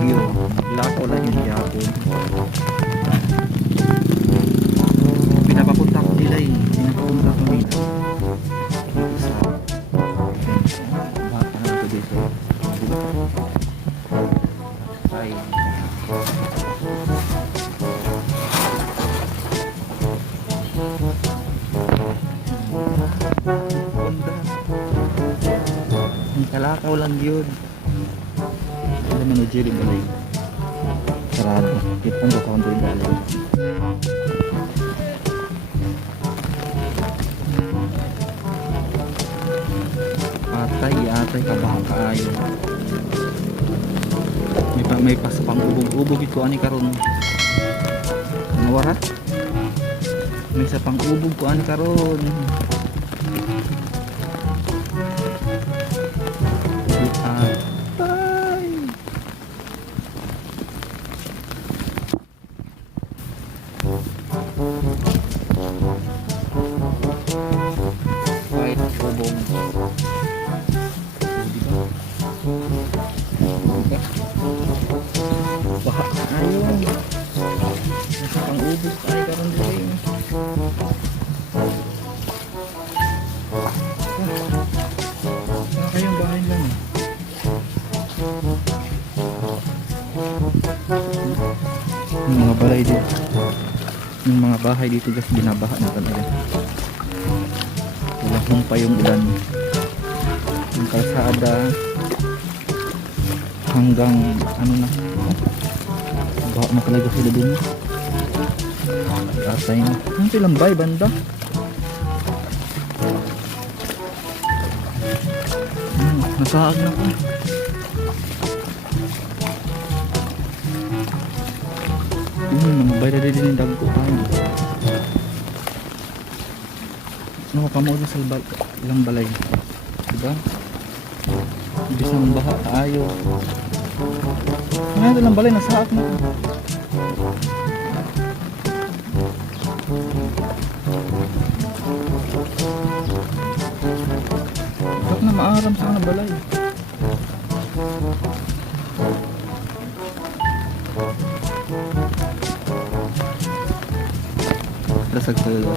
bagyo. Lakaw lang yung yapon. Pinapapunta ko nila eh. Pinapapunta ko nila. Sa baka na ito dito. Ay. Ganda. Ang kalakaw lang yun. Alam mo, Jerry Balay. Sarado. Kita mo sa Jerry Balay. Atay ka baka kaayo. May pasa pang ubog-ubog ito ani karon. Nawara? May sa pang ubog ko ani karon. White ubog. Baha ayun. Nasa pang ubos tayo karon dito. Kayong bahay lang. Yung mga balay dito. Yung mga bahay dito guys binabaha na talaga. Walang pa yung ulan. Yung kalsada hanggang ano na baha na talaga sila dun atay na ang silambay banda nasaag na ko mga bayra din yung dagko tayo ano ka mo sa ilang balay diba ibig ng baha tayo ngayon lang balay nasaak na bakit na maaram sa na balay lasag talaga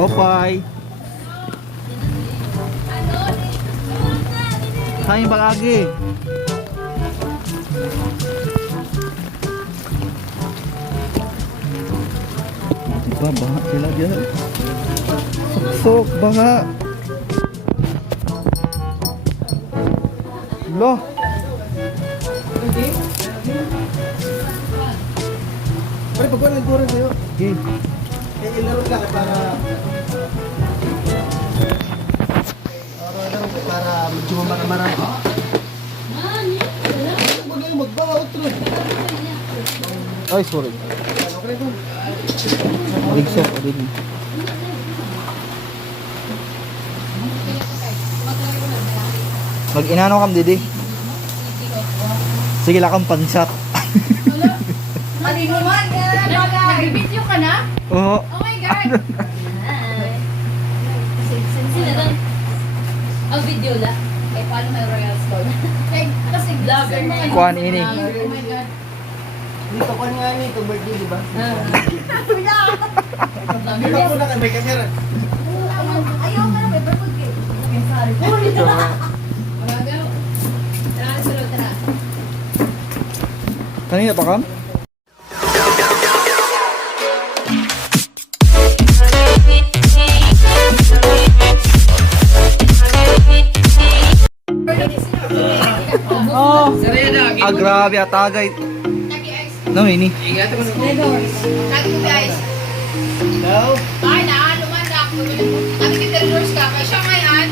Popeye kain balagi diba baha sila dyan sok baha loh Pare, pagkuhan ng gura sa'yo. okay. Ilaro ka para medyo mamara-mara. Huwag na yung magbawa, outro. Ay sorry Okay ko. adig mag inano kam didi sige lakang pansat Malinuman ka na, nag-review ka na? oo Oh my God! Sino doon? Ang video la? Eh, paano may royal stone? Kasi vlogger na yun. Kuhaan ini. Oh my God. Dito ko nga ni, ito birthday, di ba? Wala! Di ba ko na may camera? Ayaw ka na, may barcode kayo. Sorry. Tara, sunod, tara. kanina pa kam? Oh, grabe atagay. No ini. Lagi mo guys. No. Ay, naano man na ako. Lagi kita reverse ka. Kaya siya ngayon.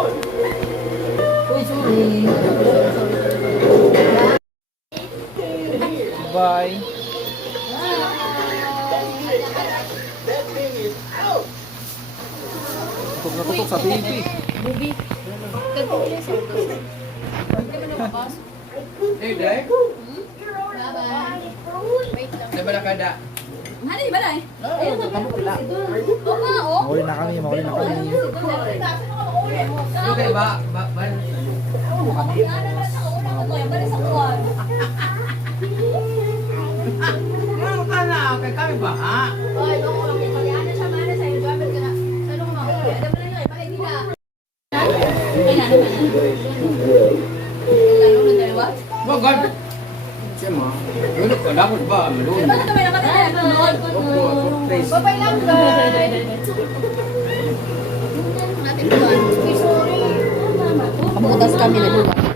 Uy, sorry. Bye. Tutok na tutok sa TV. Bubi. Kagpili sa utos. Hindi mo nakapasok. Eh, dai. Bye-bye. Wait lang. Sa balakada. Hani, ba na eh? Ayun na, kamu pala. Oo nga, oh. Mahuli na kami, mahuli na kami. Okay, ba Ano ka na? Kay kami ba, ha? Wag gan. Siya mo. Ano ka dapat ba? Malun. Babay lang, guys. Kamutas kami na lugar.